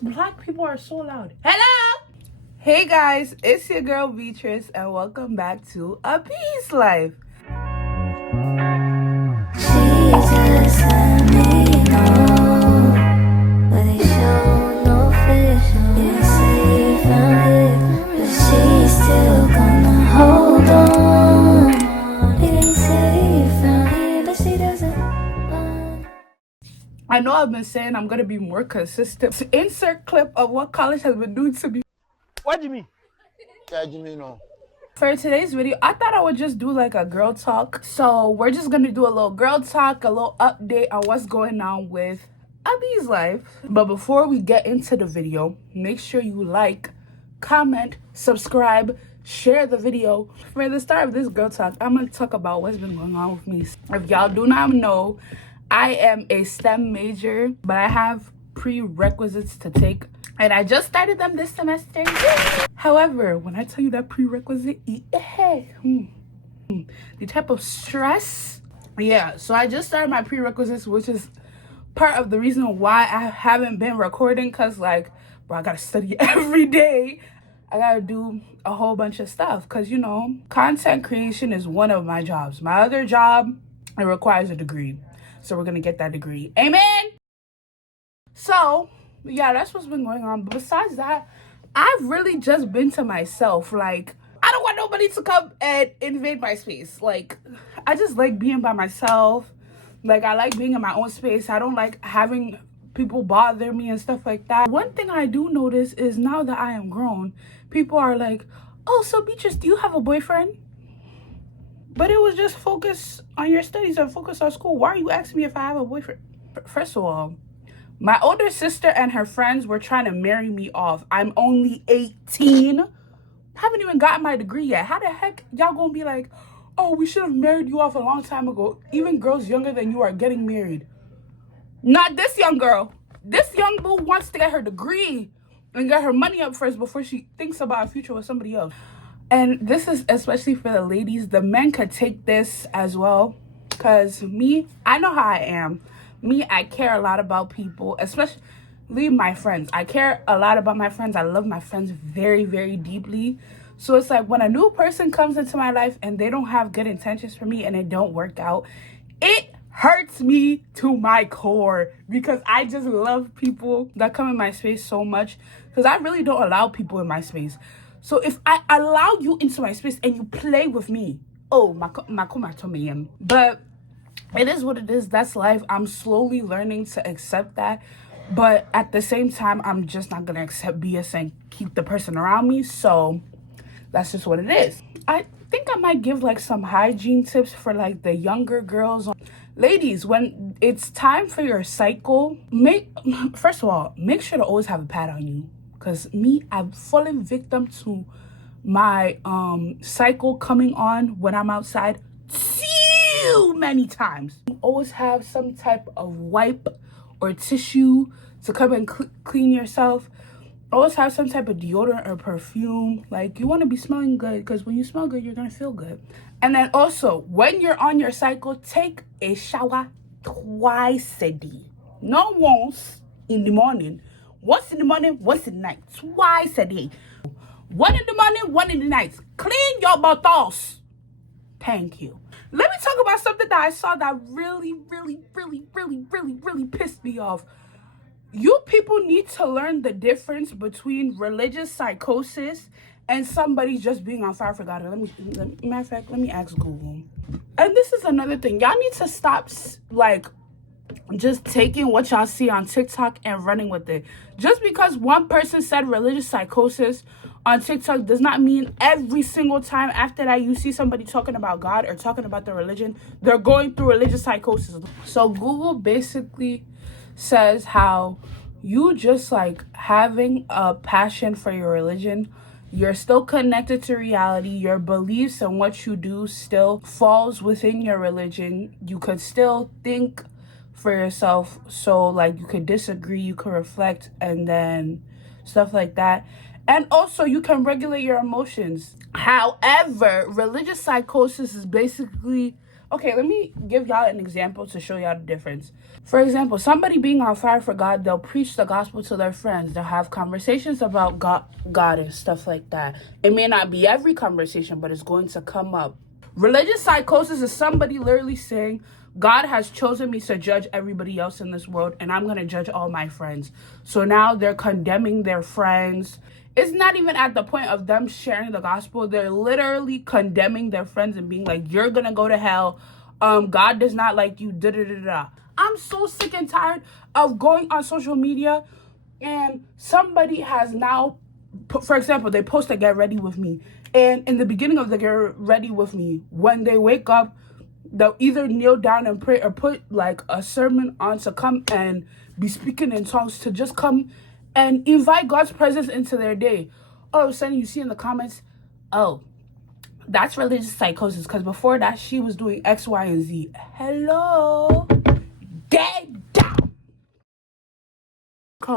these black people are so loud? Hello? Hey guys, it's your girl Beatrice and welcome back to A Peace Life. Jesus, let me know, but they show no fish. They say you found it, but she's still gonna hold on. They say you found it, but she doesn't want. I know I've been saying I'm gonna be more consistent. Insert clip of what college has been doing to me. What do you mean? Yeah, you mean no. For today's video, I thought I would just do like a girl talk. So we're just gonna do a little girl talk, a little update on what's going on with Abby's life. But before we get into the video, make sure you like, comment, subscribe, share the video. For the start of this girl talk, I'm gonna talk about what's been going on with me. If y'all do not know, I am a STEM major, but I have prerequisites to take, and I just started them this semester. However, when I tell you that prerequisite, the type of stress, so I just started my prerequisites, which is part of the reason why I haven't been recording, because like, bro, I gotta study every day. I gotta do a whole bunch of stuff because, you know, content creation is one of my jobs. My other job, it requires a degree, so we're gonna get that degree. Amen. So yeah, that's what's been going on. But besides that, I've really just been to myself. Like, I don't want nobody to come and invade my space. Like, I just like being by myself. Like, I like being in my own space. I don't like having people bother me and stuff like that. One thing I do notice is now that I am grown, people are like, oh, so Beatrice, do you have a boyfriend? But it was just focus on your studies and focus on school. Why are you asking me if I have a boyfriend? First of all, my older sister and her friends were trying to marry me off. I'm only 18. Haven't even gotten my degree yet. How the heck y'all gonna be like, oh, we should have married you off a long time ago. Even girls younger than you are getting married. Not this young girl. This young boo wants to get her degree and get her money up first before she thinks about a future with somebody else. And this is especially for the ladies. The men could take this as well. Because me, I know how I am. Me, I care a lot about people, especially my friends. I care a lot about my friends. I love my friends very, very deeply. So it's like when a new person comes into my life and they don't have good intentions for me and it don't work out, it hurts me to my core because I just love people that come in my space so much, because I really don't allow people in my space. So if I allow you into my space and you play with me, oh, but it is what it is. That's life. I'm slowly learning to accept that. But at the same time, I'm just not going to accept BS and keep the person around me. So that's just what it is. I think I might give like some hygiene tips for like the younger girls. Ladies, when it's time for your cycle, first of all, make sure to always have a pad on you. Because me, I've fallen victim to my cycle coming on when I'm outside too many times. You always have some type of wipe or tissue to come and clean yourself. Always have some type of deodorant or perfume. Like, you want to be smelling good, because when you smell good, you're going to feel good. And then also, when you're on your cycle, take a shower twice a day. Not once in the morning. Once in the morning, once in the night. Twice a day. One in the morning, one in the night. Clean your bottles. Thank you. Let me talk about something that I saw that really pissed me off. You people need to learn the difference between religious psychosis and somebody just being on fire for God. Matter of fact, let me ask Google. And this is another thing. Y'all need to stop, like, just taking what y'all see on TikTok and running with it. Just because one person said religious psychosis on TikTok does not mean every single time after that you see somebody talking about God or talking about their religion, they're going through religious psychosis. So Google basically says how you just like having a passion for your religion, you're still connected to reality. Your beliefs and what you do still falls within your religion. You could still think for yourself. So like you could disagree, you could reflect, and then stuff like that. And also you can regulate your emotions. However, religious psychosis is basically Okay, let me give y'all an example to show y'all the difference. For example, somebody being on fire for God, they'll preach the gospel to their friends. They'll have conversations about God and stuff like that. It may not be every conversation, but it's going to come up. Religious psychosis is somebody literally saying, God has chosen me to judge everybody else in this world, and I'm going to judge all my friends. So now they're condemning their friends. It's not even at the point of them sharing the gospel. They're literally condemning their friends and being like, you're going to go to hell. God does not like you. Da, da, da, da. I'm so sick and tired of going on social media and somebody has now, for example, they post a get ready with me. And in the beginning of the get ready with me, when they wake up, they'll either kneel down and pray or put like a sermon on to come and be speaking in tongues, to just come and invite God's presence into their day. All of a sudden you see in the comments, oh, that's religious psychosis, because before that she was doing X, Y, and Z. Hello? Get down.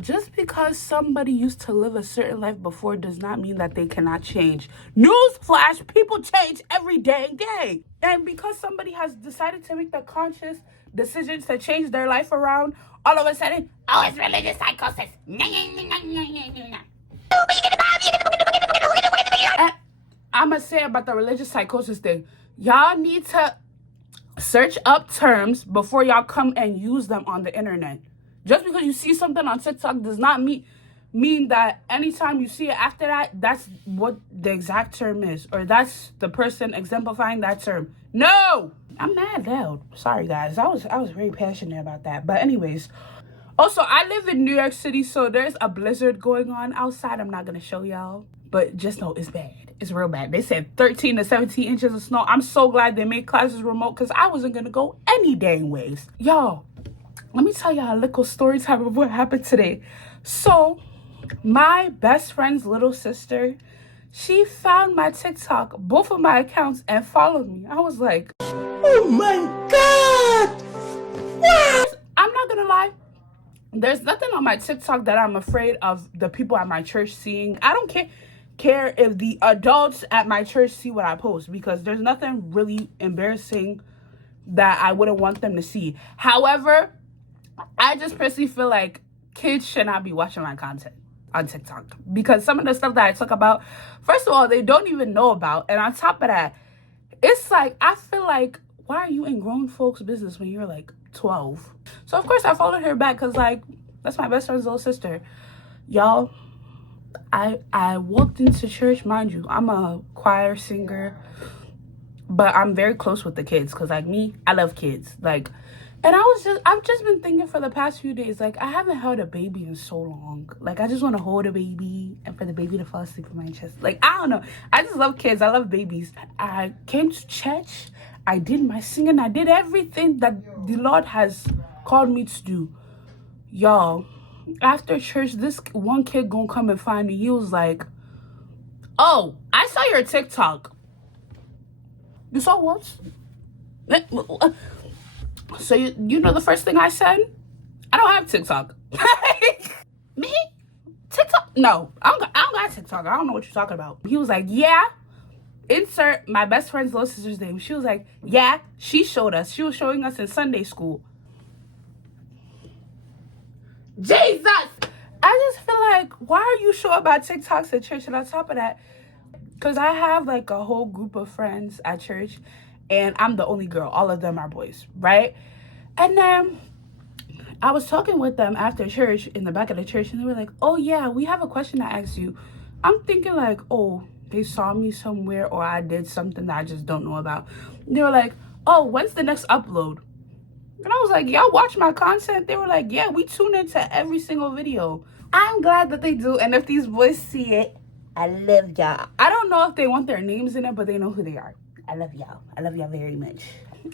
Just because somebody used to live a certain life before does not mean that they cannot change. Newsflash, people change every dang day. And because somebody has decided to make the conscious decisions to change their life around, all of a sudden, oh, it's religious psychosis. And I'm going to say about the religious psychosis thing, y'all need to search up terms before y'all come and use them on the internet. Just because you see something on TikTok does not mean that anytime you see it after that, that's what the exact term is, or that's the person exemplifying that term. No! I'm mad loud. Sorry, guys. I was very passionate about that. But anyways, also, I live in New York City, so there's a blizzard going on outside. I'm not going to show y'all, but just know it's bad. It's real bad. They said 13 to 17 inches of snow. I'm so glad they made classes remote because I wasn't going to go any dang ways. Y'all, let me tell y'all a little story time of what happened today. So, my best friend's little sister, she found my TikTok, both of my accounts, and followed me. I was like, oh my God! What? I'm not gonna lie. There's nothing on my TikTok that I'm afraid of the people at my church seeing. I don't care if the adults at my church see what I post, because there's nothing really embarrassing that I wouldn't want them to see. However, I just personally feel like kids should not be watching my content on TikTok, because some of the stuff that I talk about, first of all, they don't even know about. And on top of that, it's like, I feel like, why are you in grown folks' business when you're like 12? So of course I followed her back, because like, that's my best friend's little sister. Y'all, I walked into church, mind you, I'm a choir singer, but I'm very close with the kids, because like me, I love kids. Like, and I've just been thinking for the past few days, like, I haven't held a baby in so long. Like, I just want to hold a baby and for the baby to fall asleep in my chest. Like, I don't know. I just love kids. I love babies. I came to church. I did my singing. I did everything that the Lord has called me to do. Y'all, after church, this one kid gonna come and find me. He was like, oh, I saw your TikTok. You saw what? So you know the first thing I said? I don't have TikTok. Me? TikTok? No, I don't got TikTok. I don't know what you're talking about. He was like, yeah. Insert my best friend's little sister's name. She was like, yeah, she showed us. She was showing us in Sunday school. Jesus! I just feel like, why are you showing my TikToks at church? And on top of that, because I have like a whole group of friends at church, and I'm the only girl. All of them are boys, right? And then I was talking with them after church in the back of the church, and they were like, oh yeah, we have a question to ask you. I'm thinking like, oh, they saw me somewhere, or I did something that I just don't know about. They were like, oh, when's the next upload? And I was like, y'all watch my content? They were like, yeah, we tune into every single video. I'm glad that they do. And if these boys see it, I love y'all. I don't know if they want their names in it, but they know who they are. I love y'all. I love y'all very much.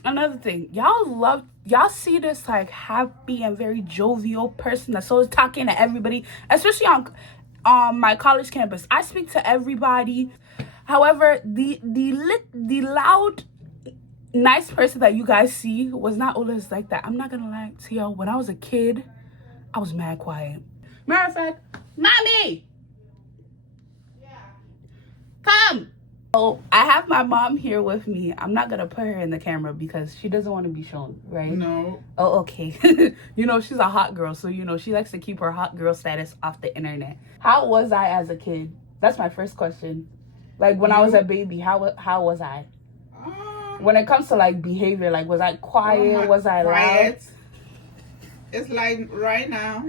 Another thing, y'all see this like happy and very jovial person that's always talking to everybody, especially on my college campus. I speak to everybody. However, the loud, nice person that you guys see was not always like that. I'm not gonna lie to y'all. When I was a kid, I was mad quiet. Matter of fact, mommy, come. Oh, I have my mom here with me. I'm not gonna put her in the camera because she doesn't want to be shown, right? No. Oh, okay. You know, she's a hot girl, so you know she likes to keep her hot girl status off the internet. How was I as a kid? That's my first question. Like when I was a baby, how was I? When it comes to like behavior, like was I quiet? Was I quiet? Loud? It's like right now.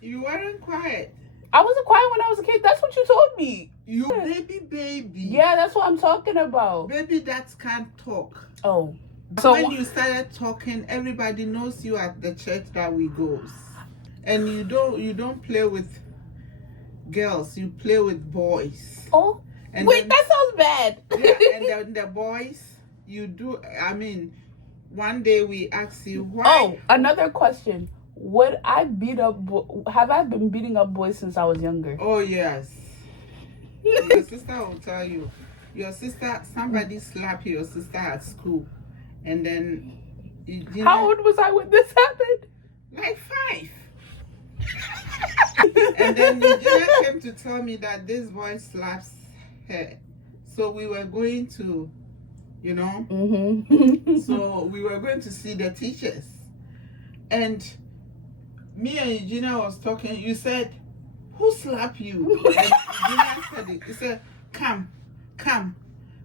You weren't quiet. I wasn't quiet when I was a kid. That's what you told me. You baby. Yeah, that's what I'm talking about. Baby that can't talk. Oh. So when you started talking, everybody knows you at the church that we goes. And you don't play with girls, you play with boys. Oh. And wait, that sounds bad. Yeah, and the boys, you do, I mean, one day we ask you why. Oh, another question. Would I beat up, have I been beating up boys since I was younger? Oh, yes. Your sister will tell you. Your sister, somebody slapped your sister at school. And then... How old was I when this happened? Like 5. And then Eugenia came to tell me that this boy slaps her. So we were going to, you know, so we were going to see the teachers. And me and Eugenia was talking. You said, who slapped you? And Eugenia said it. You said, come and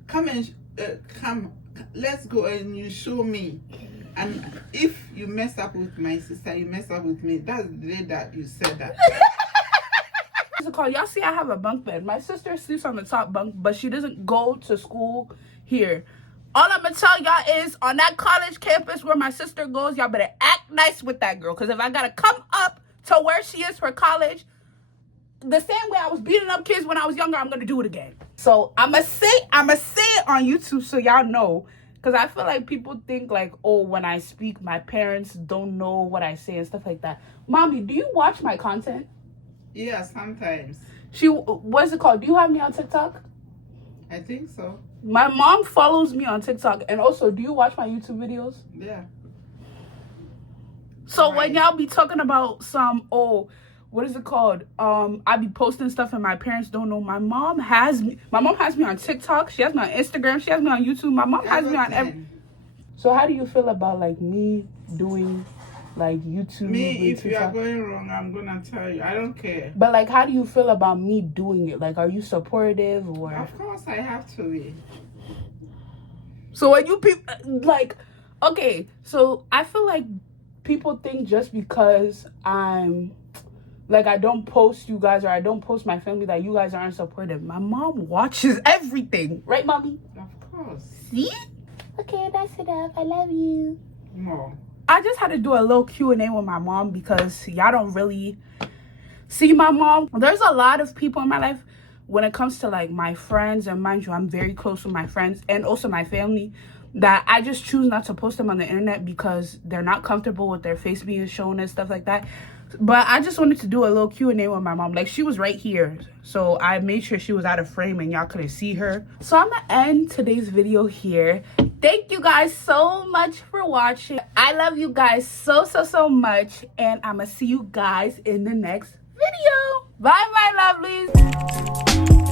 come. Let's go and you show me. And if you mess up with my sister, you mess up with me. That's the day that you said that. Y'all see I have a bunk bed. My sister sleeps on the top bunk, but she doesn't go to school here. All I'm gonna tell y'all is on that college campus where my sister goes, y'all better act nice with that girl. Because if I gotta come up to where she is for college, the same way I was beating up kids when I was younger, I'm gonna do it again. So I'ma say it on YouTube so y'all know. Because I feel like people think like, oh, when I speak, my parents don't know what I say and stuff like that. Mommy, do you watch my content? Yeah, sometimes. What's it called? Do you have me on TikTok? I think so. My mom follows me on TikTok. And also, do you watch my YouTube videos? Yeah. So when y'all be talking about some, what is it called? I be posting stuff and my parents don't know. My mom has me on TikTok. She has me on Instagram. She has me on YouTube. My mom has me on every. So how do you feel about like me doing like YouTube? Me, if you are going wrong, I'm gonna tell you. I don't care. But like, how do you feel about me doing it? Like, are you supportive or? Of course, I have to be. So when you people like, okay, so I feel like people think just because I'm like I don't post you guys or I don't post my family that you guys aren't supportive. My mom watches everything, right, mommy? Of course. See? Okay, that's enough. I love you. No. I just had to do a little Q&A with my mom because y'all don't really see my mom. There's a lot of people in my life when it comes to like my friends, and mind you, I'm very close with my friends and also my family, that I just choose not to post them on the internet because they're not comfortable with their face being shown and stuff like that. But I just wanted to do a little Q&A with my mom. Like, she was right here, so I made sure she was out of frame and y'all couldn't see her. So I'm gonna end today's video here. Thank you guys so much for watching. I love you guys so much, and I'm gonna see you guys in the next video. Bye, my lovelies.